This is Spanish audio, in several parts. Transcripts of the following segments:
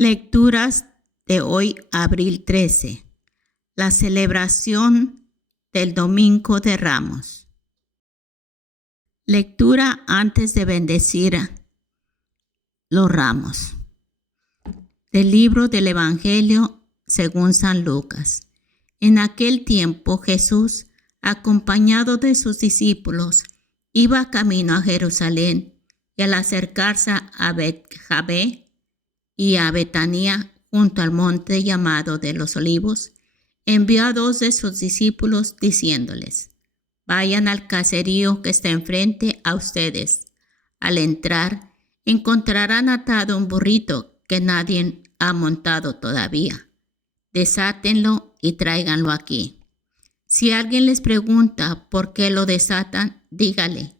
Lecturas de hoy, abril 13. La celebración del Domingo de Ramos. Lectura antes de bendecir los ramos. Del libro del Evangelio según San Lucas. En aquel tiempo Jesús, acompañado de sus discípulos, iba camino a Jerusalén, y al acercarse a Betfagé y a Betania, junto al monte llamado de los Olivos, envió a 2 de sus discípulos diciéndoles: vayan al caserío que está enfrente a ustedes. Al entrar, encontrarán atado un burrito que nadie ha montado todavía. Desátenlo y tráiganlo aquí. Si alguien les pregunta por qué lo desatan, dígale: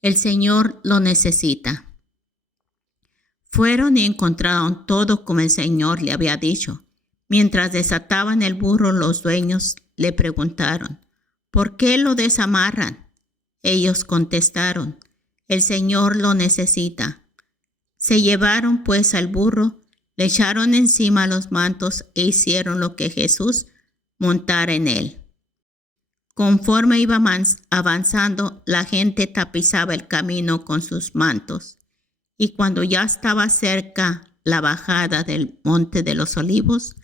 el Señor lo necesita. Fueron y encontraron todo como el Señor le había dicho. Mientras desataban el burro, los dueños le preguntaron: ¿por qué lo desamarran? Ellos contestaron: el Señor lo necesita. Se llevaron pues al burro, le echaron encima los mantos e hicieron lo que Jesús montara en él. Conforme iba avanzando, la gente tapizaba el camino con sus mantos. Y cuando ya estaba cerca la bajada del monte de los Olivos,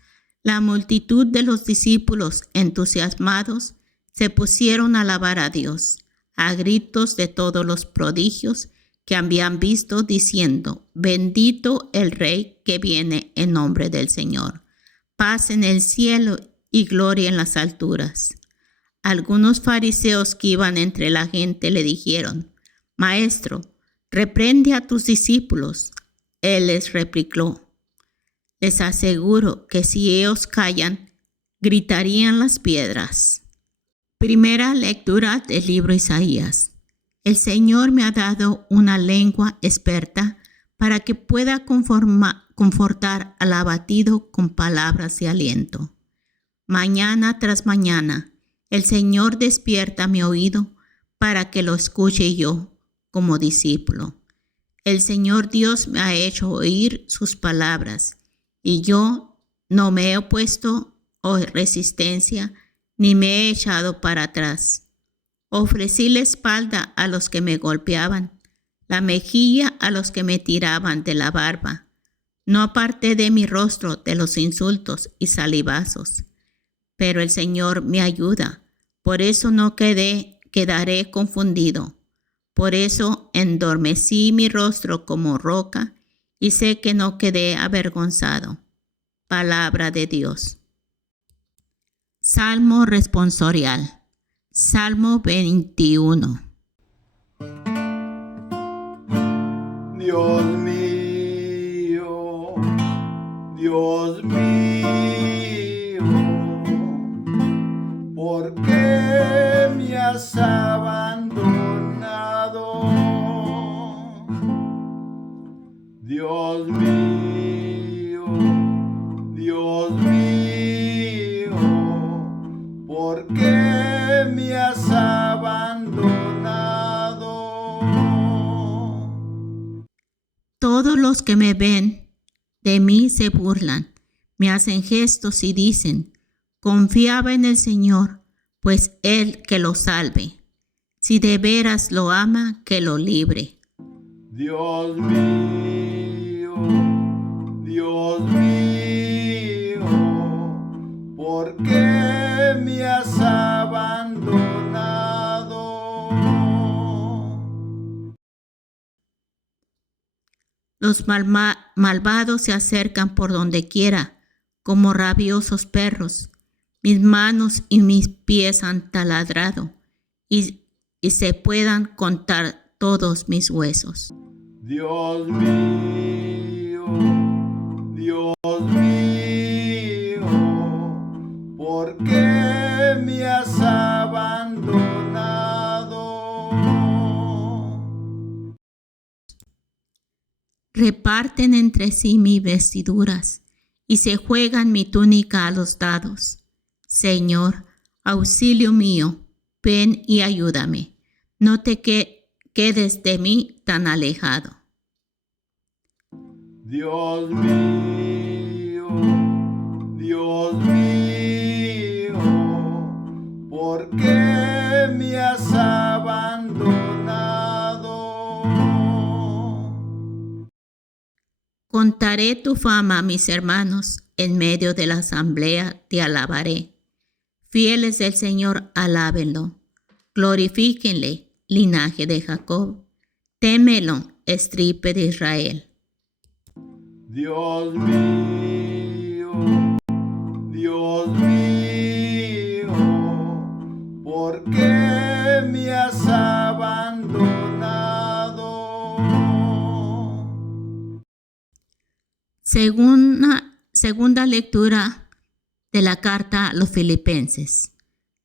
la multitud de los discípulos, entusiasmados, se pusieron a alabar a Dios, a gritos de todos los prodigios que habían visto, diciendo: bendito el Rey que viene en nombre del Señor, paz en el cielo y gloria en las alturas. Algunos fariseos que iban entre la gente le dijeron: Maestro, reprende a tus discípulos. Él les replicó: les aseguro que si ellos callan, gritarían las piedras. Primera lectura del libro Isaías. El Señor me ha dado una lengua experta para que pueda confortar al abatido con palabras de aliento. Mañana tras mañana, el Señor despierta mi oído para que lo escuche yo como discípulo. El Señor Dios me ha hecho oír sus palabras, y yo no me he opuesto a resistencia, ni me he echado para atrás. Ofrecí la espalda a los que me golpeaban, la mejilla a los que me tiraban de la barba. No aparté de mi rostro de los insultos y salivazos. Pero el Señor me ayuda, por eso no quedaré confundido. Por eso endormecí mi rostro como roca y sé que no quedé avergonzado. Palabra de Dios. Salmo responsorial. Salmo 21. Dios mío, Dios mío, ¿por qué me has abandonado? Dios mío, Dios mío, ¿por qué me has abandonado? Todos los que me ven de mí se burlan, me hacen gestos y dicen: confiaba en el Señor, pues Él que lo salve. Si de veras lo ama, que lo libre. Dios mío, Dios mío, ¿por qué me has abandonado? Los malvados se acercan por donde quiera, como rabiosos perros. Mis manos y mis pies han taladrado, y se puedan contar todos mis huesos. Dios mío, Dios mío, ¿por qué me has abandonado? Reparten entre sí mis vestiduras y se juegan mi túnica a los dados. Señor, auxilio mío, ven y ayúdame. No te quedes de mí tan alejado. Dios mío, Contaré tu fama a mis hermanos, en medio de la asamblea te alabaré. Fieles del Señor, alábenlo. Glorifíquenle, linaje de Jacob. Témelo, estirpe de Israel. Dios mío, ¿por qué me has abandonado? Segunda lectura de la carta a los Filipenses.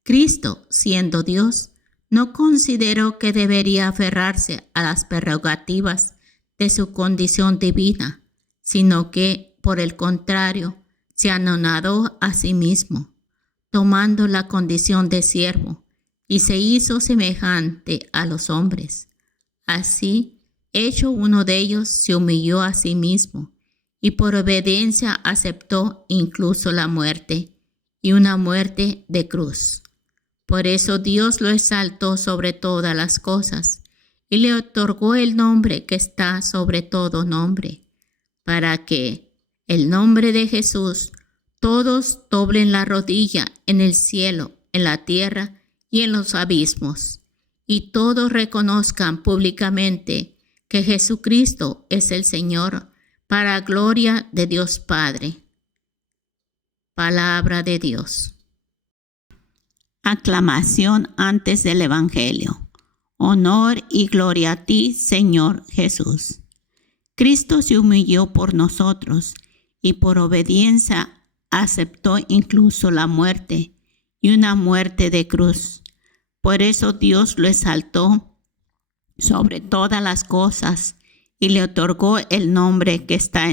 Cristo, siendo Dios, no consideró que debería aferrarse a las prerrogativas de su condición divina, sino que, por el contrario, se anonadó a sí mismo, tomando la condición de siervo, y se hizo semejante a los hombres. Así, hecho uno de ellos, se humilló a sí mismo, y por obediencia aceptó incluso la muerte, y una muerte de cruz. Por eso Dios lo exaltó sobre todas las cosas, y le otorgó el nombre que está sobre todo nombre, para que el nombre de Jesús todos doblen la rodilla en el cielo, en la tierra y en los abismos, y todos reconozcan públicamente que Jesucristo es el Señor, para gloria de Dios Padre. Palabra de Dios. Aclamación antes del Evangelio. Honor y gloria a ti, Señor Jesús. Cristo se humilló por nosotros y por obediencia aceptó incluso la muerte, y una muerte de cruz. Por eso Dios lo exaltó sobre todas las cosas y le otorgó el nombre que está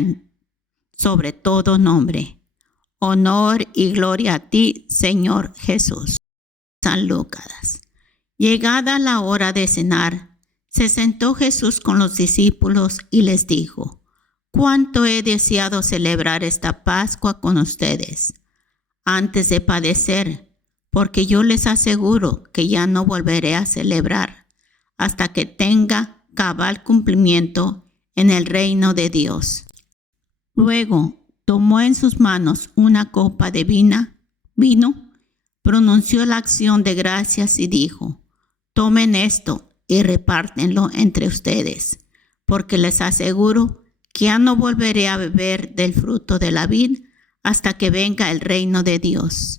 sobre todo nombre. Honor y gloria a ti, Señor Jesús. San Lucas. Llegada la hora de cenar, se sentó Jesús con los discípulos y les dijo: «Cuánto he deseado celebrar esta Pascua con ustedes antes de padecer, porque yo les aseguro que ya no volveré a celebrar hasta que tenga cabal cumplimiento en el reino de Dios». Luego tomó en sus manos una copa de vino, pronunció la acción de gracias y dijo: «Tomen esto y repártenlo entre ustedes, porque les aseguro que ya no volveré a beber del fruto de la vid hasta que venga el reino de Dios».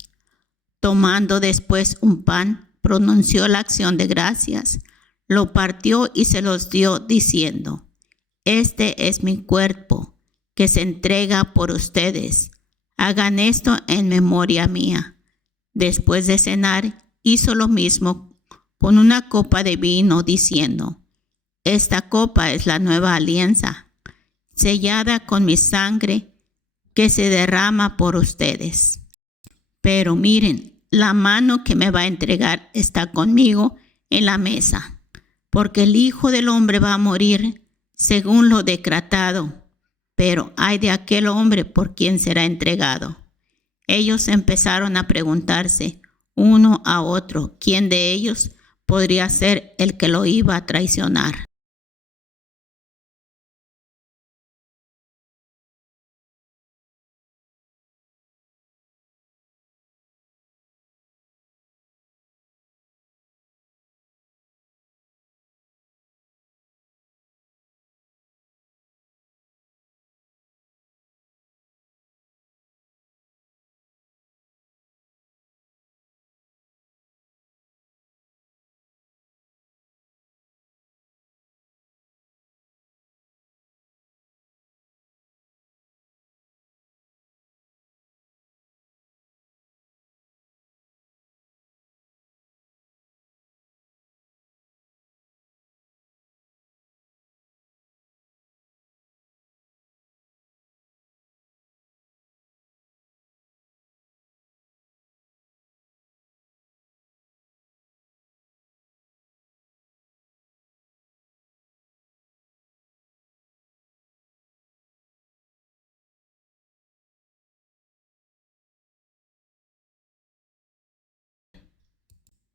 Tomando después un pan, pronunció la acción de gracias, lo partió y se los dio, diciendo: «Este es mi cuerpo, que se entrega por ustedes. Hagan esto en memoria mía». Después de cenar, hizo lo mismo con una copa de vino, diciendo: «Esta copa es la nueva alianza, sellada con mi sangre, que se derrama por ustedes. Pero miren, la mano que me va a entregar está conmigo en la mesa, porque el Hijo del Hombre va a morir según lo decretado, pero ay de aquel hombre por quien será entregado». Ellos empezaron a preguntarse uno a otro quién de ellos podría ser el que lo iba a traicionar.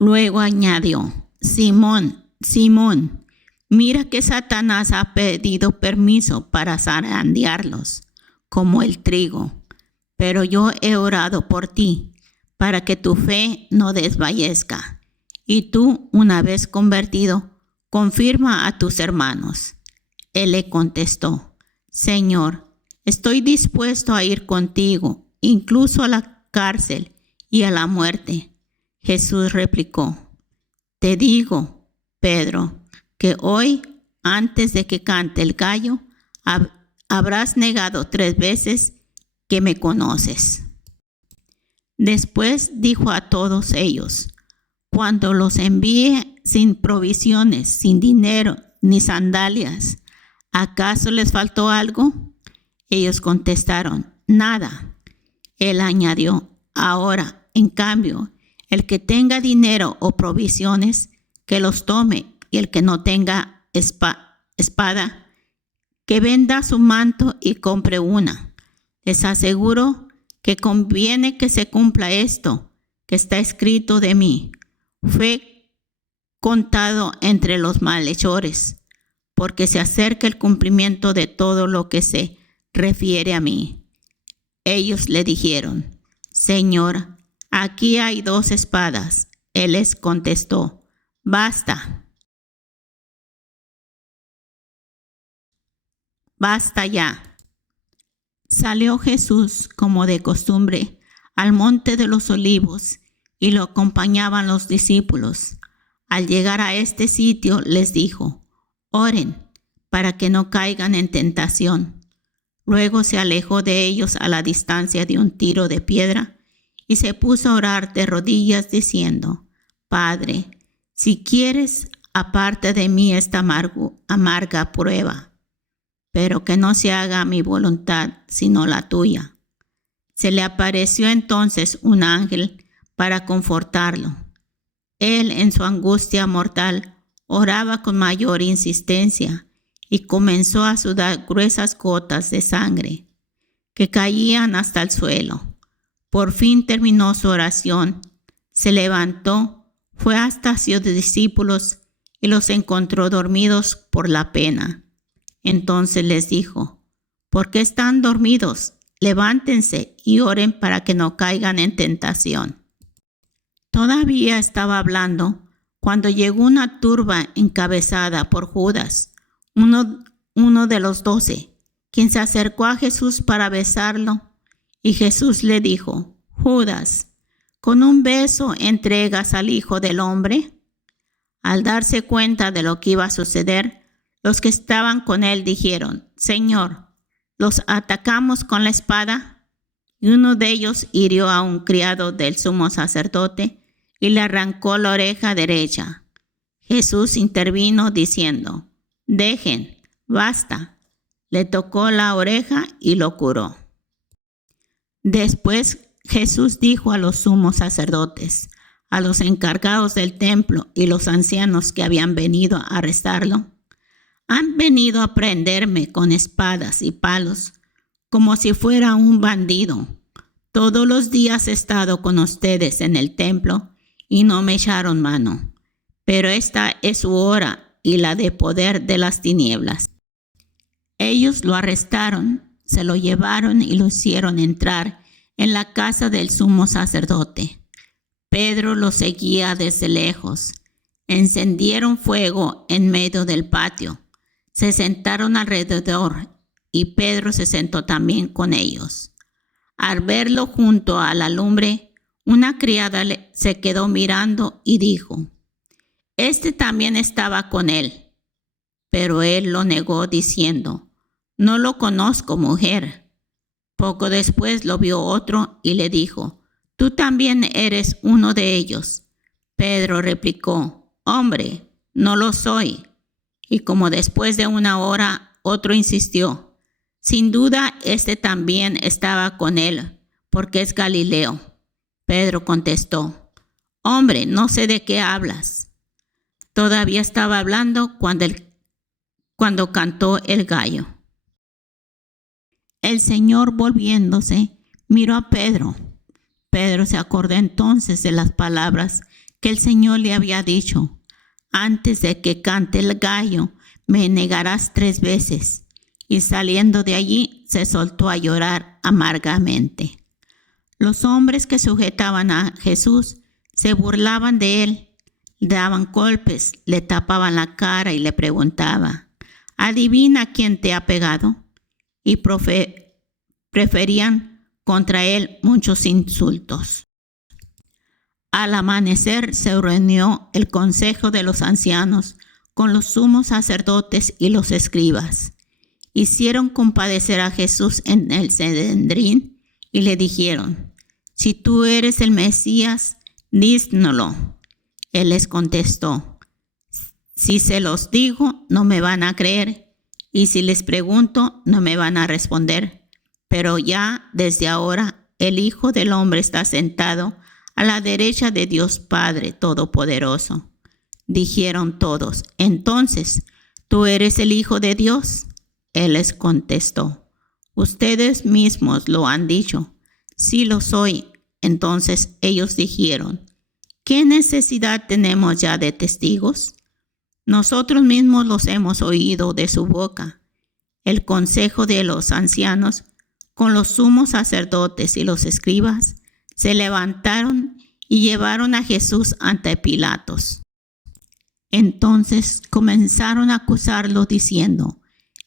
Luego añadió: «Simón, Simón, Mira que Satanás ha pedido permiso para zarandearlos, como el trigo. Pero yo he orado por ti, para que tu fe no desfallezca. Y tú, una vez convertido, confirma a tus hermanos. Él le contestó: Señor, estoy dispuesto a ir contigo, incluso a la cárcel y a la muerte. Jesús replicó: Te digo, Pedro, que hoy, antes de que cante el gallo, habrás negado 3 veces que me conoces. Después dijo a todos ellos: Cuando los envíe sin provisiones, sin dinero ni sandalias, ¿acaso les faltó algo? Ellos contestaron: Nada. Él añadió: Ahora, en cambio, el que tenga dinero o provisiones, que los tome, y el que no tenga espada, que venda su manto y compre una. Les aseguro que conviene que se cumpla esto que está escrito de mí. Fue contado entre los malhechores, porque se acerca el cumplimiento de todo lo que se refiere a mí. Ellos le dijeron: Señor, aquí hay 2 espadas. Él les contestó: Basta. Basta ya. Salió Jesús, como de costumbre, al monte de los Olivos, y lo acompañaban los discípulos. Al llegar a este sitio, les dijo: Oren, para que no caigan en tentación. Luego se alejó de ellos a la distancia de un tiro de piedra, y se puso a orar de rodillas, diciendo: Padre, si quieres, aparta de mí esta amarga prueba. Pero que no se haga mi voluntad, sino la tuya. Se le apareció entonces un ángel para confortarlo. Él, en su angustia mortal, oraba con mayor insistencia y comenzó a sudar gruesas gotas de sangre que caían hasta el suelo. Por fin terminó su oración, se levantó, fue hasta sus discípulos y los encontró dormidos por la pena. Entonces les dijo: ¿Por qué están dormidos? Levántense y oren para que no caigan en tentación. Todavía estaba hablando cuando llegó una turba encabezada por Judas, uno de los 12, quien se acercó a Jesús para besarlo. Y Jesús le dijo: Judas, ¿con un beso entregas al Hijo del Hombre? Al darse cuenta de lo que iba a suceder, los que estaban con él dijeron: Señor, ¿los atacamos con la espada? Y uno de ellos hirió a un criado del sumo sacerdote y le arrancó la oreja derecha. Jesús intervino diciendo: Dejen, basta. Le tocó la oreja y lo curó. Después Jesús dijo a los sumos sacerdotes, a los encargados del templo y los ancianos que habían venido a arrestarlo: Han venido a prenderme con espadas y palos, como si fuera un bandido. Todos los días he estado con ustedes en el templo y no me echaron mano. Pero esta es su hora y la de poder de las tinieblas. Ellos lo arrestaron, se lo llevaron y lo hicieron entrar en la casa del sumo sacerdote. Pedro lo seguía desde lejos. Encendieron fuego en medio del patio. Se sentaron alrededor y Pedro se sentó también con ellos. Al verlo junto a la lumbre, una criada se quedó mirando y dijo: Este también estaba con él. Pero él lo negó diciendo: No lo conozco, mujer. Poco después lo vio otro y le dijo: Tú también eres uno de ellos. Pedro replicó: Hombre, no lo soy. Y como después de una hora, otro insistió: Sin duda, este también estaba con él, porque es Galileo. Pedro contestó: Hombre, no sé de qué hablas. Todavía estaba hablando cuando cantó el gallo. El Señor, volviéndose, miró a Pedro. Pedro se acordó entonces de las palabras que el Señor le había dicho: Antes de que cante el gallo, me negarás 3 veces. Y saliendo de allí, se soltó a llorar amargamente. Los hombres que sujetaban a Jesús se burlaban de él, le daban golpes, le tapaban la cara y le preguntaban: ¿adivina quién te ha pegado? Y preferían contra él muchos insultos. Al amanecer se reunió el consejo de los ancianos con los sumos sacerdotes y los escribas. Hicieron compadecer a Jesús en el Sanedrín y le dijeron: si tú eres el Mesías, dísnoslo. Él les contestó: si se los digo, no me van a creer, y si les pregunto, no me van a responder. Pero ya desde ahora el Hijo del Hombre está sentado a la derecha de Dios Padre Todopoderoso. Dijeron todos: entonces, ¿tú eres el Hijo de Dios? Él les contestó: ustedes mismos lo han dicho. Sí lo soy. Entonces ellos dijeron: ¿qué necesidad tenemos ya de testigos? Nosotros mismos los hemos oído de su boca. El consejo de los ancianos, con los sumos sacerdotes y los escribas, se levantaron y llevaron a Jesús ante Pilatos. Entonces comenzaron a acusarlo diciendo: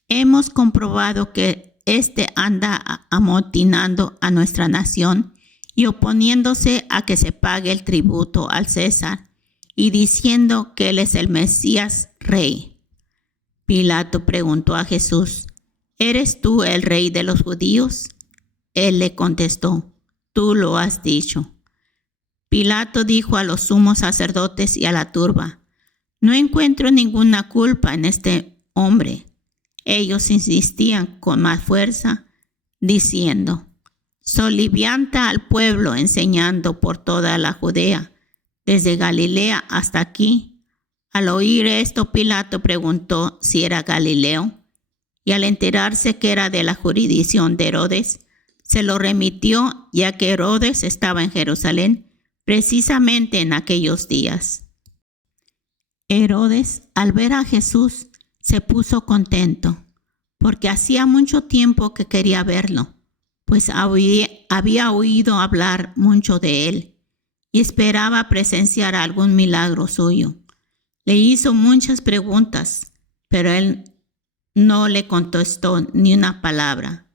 hemos comprobado que éste anda amotinando a nuestra nación y oponiéndose a que se pague el tributo al César, y diciendo que él es el Mesías rey. Pilato preguntó a Jesús: ¿eres tú el rey de los judíos? Él le contestó: tú lo has dicho. Pilato dijo a los sumos sacerdotes y a la turba: no encuentro ninguna culpa en este hombre. Ellos insistían con más fuerza, diciendo: solivianta al pueblo enseñando por toda la Judea, desde Galilea hasta aquí. Al oír esto, Pilato preguntó si era Galileo, y al enterarse que era de la jurisdicción de Herodes, se lo remitió, ya que Herodes estaba en Jerusalén precisamente en aquellos días. Herodes, al ver a Jesús, se puso contento, porque hacía mucho tiempo que quería verlo, pues había oído hablar mucho de él y esperaba presenciar algún milagro suyo. Le hizo muchas preguntas, pero él no le contestó ni una palabra.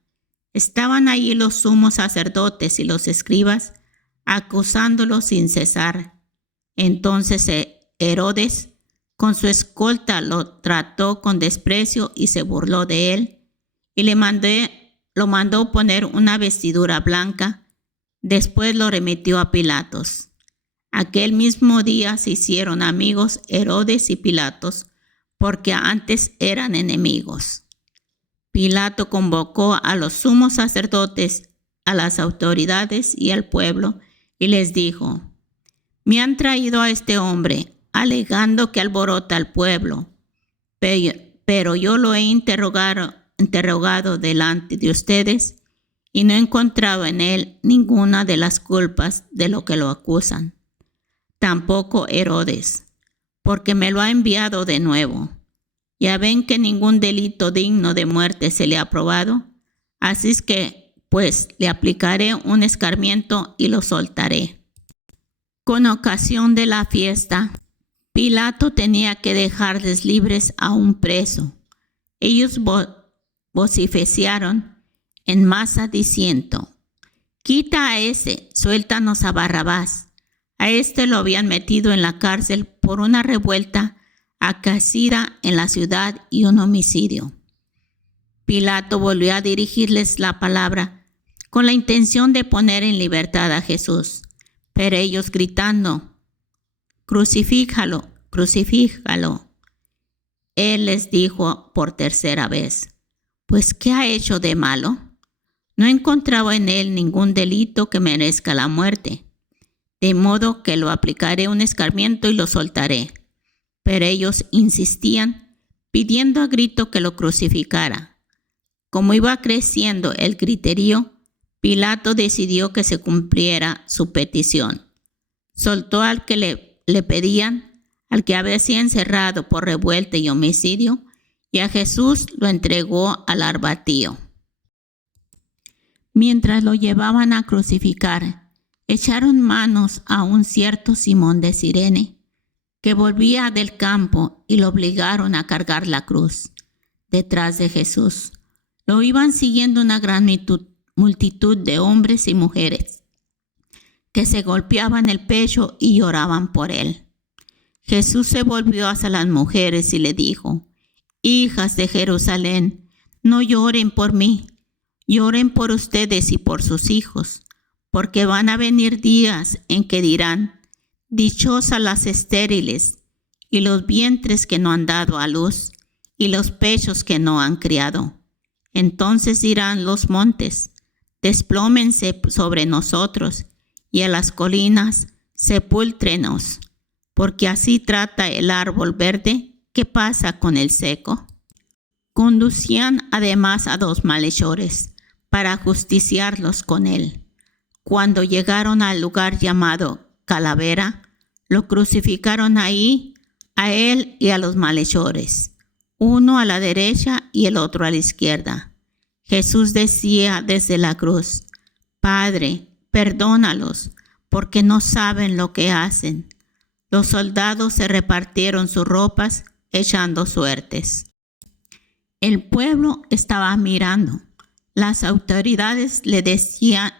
Estaban allí los sumos sacerdotes y los escribas acusándolo sin cesar. Entonces Herodes, con su escolta, lo trató con desprecio y se burló de él, y lo mandó poner una vestidura blanca. Después lo remitió a Pilatos. Aquel mismo día se hicieron amigos Herodes y Pilatos, porque antes eran enemigos. Pilato convocó a los sumos sacerdotes, a las autoridades y al pueblo, y les dijo: me han traído a este hombre, alegando que alborota al pueblo, pero yo lo he interrogado delante de ustedes y no he encontrado en él ninguna de las culpas de lo que lo acusan. Tampoco Herodes, porque me lo ha enviado de nuevo. Ya ven que ningún delito digno de muerte se le ha probado, así es que, pues, le aplicaré un escarmiento y lo soltaré. Con ocasión de la fiesta, Pilato tenía que dejarles libres a un preso. Ellos vociferaron en masa diciendo: quita a ese, suéltanos a Barrabás. A este lo habían metido en la cárcel por una revuelta acaecida en la ciudad y un homicidio. Pilato volvió a dirigirles la palabra con la intención de poner en libertad a Jesús, pero ellos gritando: crucifícalo, crucifícalo. Él les dijo por tercera vez: pues, ¿qué ha hecho de malo? No he encontrado en él ningún delito que merezca la muerte, de modo que lo aplicaré un escarmiento y lo soltaré. Pero ellos insistían, pidiendo a grito que lo crucificara. Como iba creciendo el griterío, Pilato decidió que se cumpliera su petición. Soltó al que le pedían, al que había sido encerrado por revuelta y homicidio, y a Jesús lo entregó al arbatío. Mientras lo llevaban a crucificar, echaron manos a un cierto Simón de Cirene, que volvía del campo, y lo obligaron a cargar la cruz. Detrás de Jesús lo iban siguiendo una gran multitud de hombres y mujeres, que se golpeaban el pecho y lloraban por él. Jesús se volvió hacia las mujeres y le dijo: «Hijas de Jerusalén, no lloren por mí, lloren por ustedes y por sus hijos, porque van a venir días en que dirán: dichosas las estériles, y los vientres que no han dado a luz, y los pechos que no han criado. Entonces dirán los montes: desplómense sobre nosotros, y a las colinas: sepúltrenos, porque así trata el árbol verde que pasa con el seco». Conducían además a 2 malhechores para justiciarlos con él. Cuando llegaron al lugar llamado Calavera, lo crucificaron ahí, a él y a los malhechores, uno a la derecha y el otro a la izquierda. Jesús decía desde la cruz: «Padre, perdónalos, porque no saben lo que hacen». Los soldados se repartieron sus ropas, echando suertes. El pueblo estaba mirando. Las autoridades le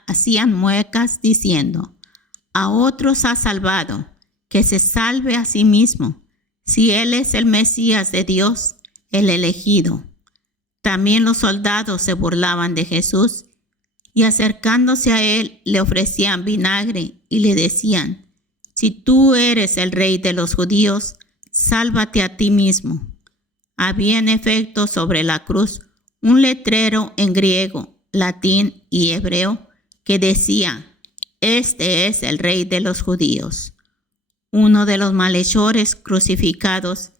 hacían muecas diciendo: «A otros ha salvado, que se salve a sí mismo, si él es el Mesías de Dios, el elegido». También los soldados se burlaban de Jesús, y acercándose a él le ofrecían vinagre y le decían: «Si tú eres el rey de los judíos, sálvate a ti mismo». Había en efecto sobre la cruz un letrero en griego, latín y hebreo que decía: «Este es el rey de los judíos». Uno de los malhechores crucificados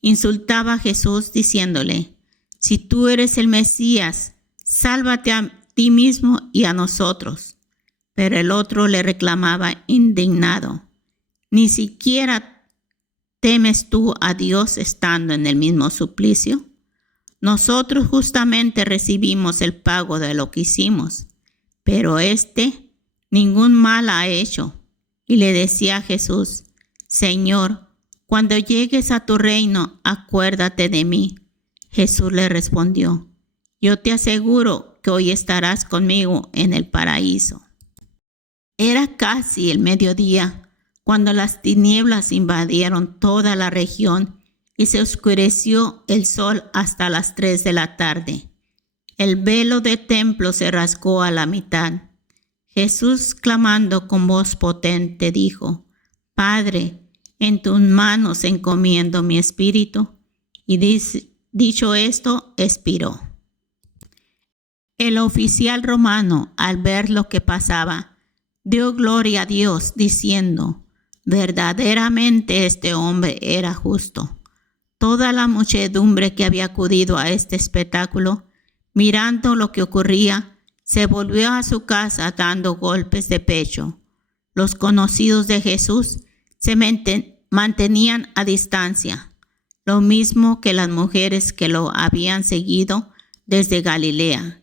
insultaba a Jesús diciéndole: «Si tú eres el Mesías, sálvate a ti mismo y a nosotros». Pero el otro le reclamaba indignado: «¿Ni siquiera temes tú a Dios estando en el mismo suplicio? Nosotros justamente recibimos el pago de lo que hicimos, pero éste ningún mal ha hecho». Y le decía a Jesús: «Señor, cuando llegues a tu reino, acuérdate de mí». Jesús le respondió: «Yo te aseguro que hoy estarás conmigo en el paraíso». Era casi el mediodía cuando las tinieblas invadieron toda la región y se oscureció el sol hasta las 3 de la tarde. El velo del templo se rasgó a la mitad. Jesús, clamando con voz potente, dijo: «Padre, en tus manos encomiendo mi espíritu». Y dicho esto, expiró. El oficial romano, al ver lo que pasaba, dio gloria a Dios, diciendo: «Verdaderamente este hombre era justo». Toda la muchedumbre que había acudido a este espectáculo, mirando lo que ocurría, se volvió a su casa dando golpes de pecho. Los conocidos de Jesús se mantenían a distancia, lo mismo que las mujeres que lo habían seguido desde Galilea,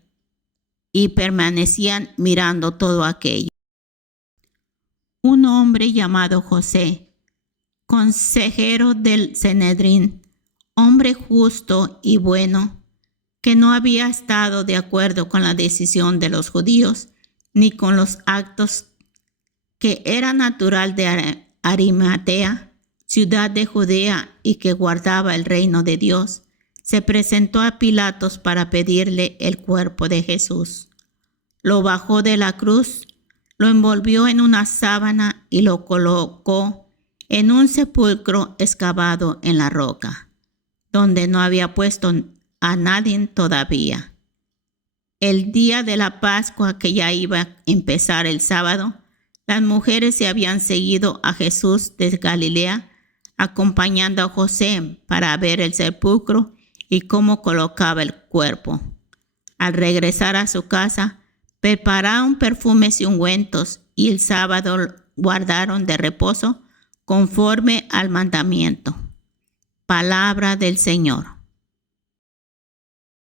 y permanecían mirando todo aquello. Un hombre llamado José, consejero del Sanedrín, hombre justo y bueno, que no había estado de acuerdo con la decisión de los judíos ni con los actos, que era natural de Arimatea, ciudad de Judea, y que guardaba el reino de Dios, se presentó a Pilatos para pedirle el cuerpo de Jesús. Lo bajó de la cruz, lo envolvió en una sábana y lo colocó en un sepulcro excavado en la roca, donde no había puesto a nadie todavía. El día de la Pascua, que ya iba a empezar el sábado, las mujeres se habían seguido a Jesús desde Galilea, acompañando a José para ver el sepulcro y cómo colocaba el cuerpo. Al regresar a su casa, prepararon perfumes y ungüentos, y el sábado guardaron de reposo conforme al mandamiento. Palabra del Señor.